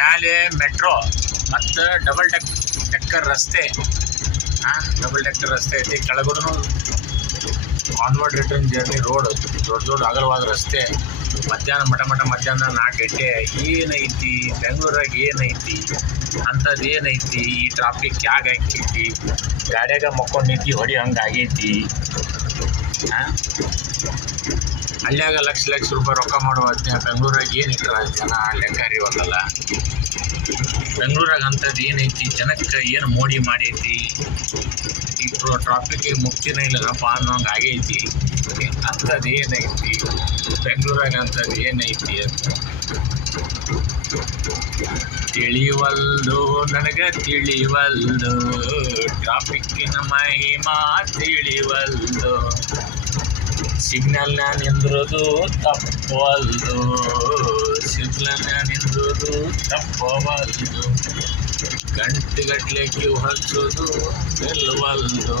ಮ್ಯಾಲೆ ಮೆಟ್ರೋ ಮತ್ತು ಡೆಕ್ಕರ್ ರಸ್ತೆ. ಡಬಲ್ ಡೆಕ್ಕರ್ ರಸ್ತೆ ಐತಿ. ಕೆಳಗಡೆ ಆನ್ವರ್ಡ್ ರಿಟರ್ನ್ ಜರ್ನಿ ರೋಡ್, ದೊಡ್ಡ ಅಗಲವಾದ ರಸ್ತೆ. ಮಧ್ಯಾಹ್ನ 4 ಗಂಟೆ. ಏನೈತಿ ಬೆಂಗಳೂರಾಗ? ಏನೈತಿ ಅಂಥದ್ದು? ಏನೈತಿ ಈ ಟ್ರಾಫಿಕ್? ಯಾಗ ಹಾಕೈತಿ ಗಾಡ್ಯಾಗ ಮಕ್ಕೊಂಡು ನಿಂತು ಹೊಡಿ ಹಂಗೆ ಆಗೈತಿ. ಹಳ್ಳ್ಯಾಗ ಲಕ್ಷ ರೂಪಾಯಿ ರೊಕ್ಕ ಮಾಡುವ ಬೆಂಗಳೂರಾಗ ಏನು ಇಟ್ರ ಜನ ಲೆಕ್ಕ ಅರಿವಲ್ಲ. ಬೆಂಗಳೂರಾಗ ಅಂಥದ್ದು ಏನೈತಿ? ಜನಕ್ಕೆ ಏನು ಮೋಡಿ ಮಾಡೈತಿ? ಈಗ ಟ್ರಾಫಿಕ್ಕಿಗೆ ಮುಕ್ತಿನೇ ಇಲ್ಲಪ್ಪ ಅನ್ನೋಂಗೆ ಆಗೈತಿ. ಅಂಥದ್ದು ಏನೈತಿ ಬೆಂಗಳೂರಾಗ? ಅಂಥದ್ದು ಏನೈತಿ ಅಂತ ತಿಳಿವಲ್ದು, ನನಗೆ ತಿಳಿವಲ್ದು. ಟ್ರಾಫಿಕ್ಕಿನ ಮಹಿಮಾ ತಿಳಿವಲ್ದು. ಸಿಗ್ನಲ್ನ ನಿಂದ್ರೋದು ತಪ್ಪವಲ್ದು, ಸಿಗ್ನಲ್ನ ನಿಂದ್ರೋದು ತಪ್ಪವಲ್ದು. ಗಂಟೆಗಟ್ಟಲೆ ಕ್ಯೂ ಹಚ್ಚೋದು ನಿಲ್ಲವಲ್ದು.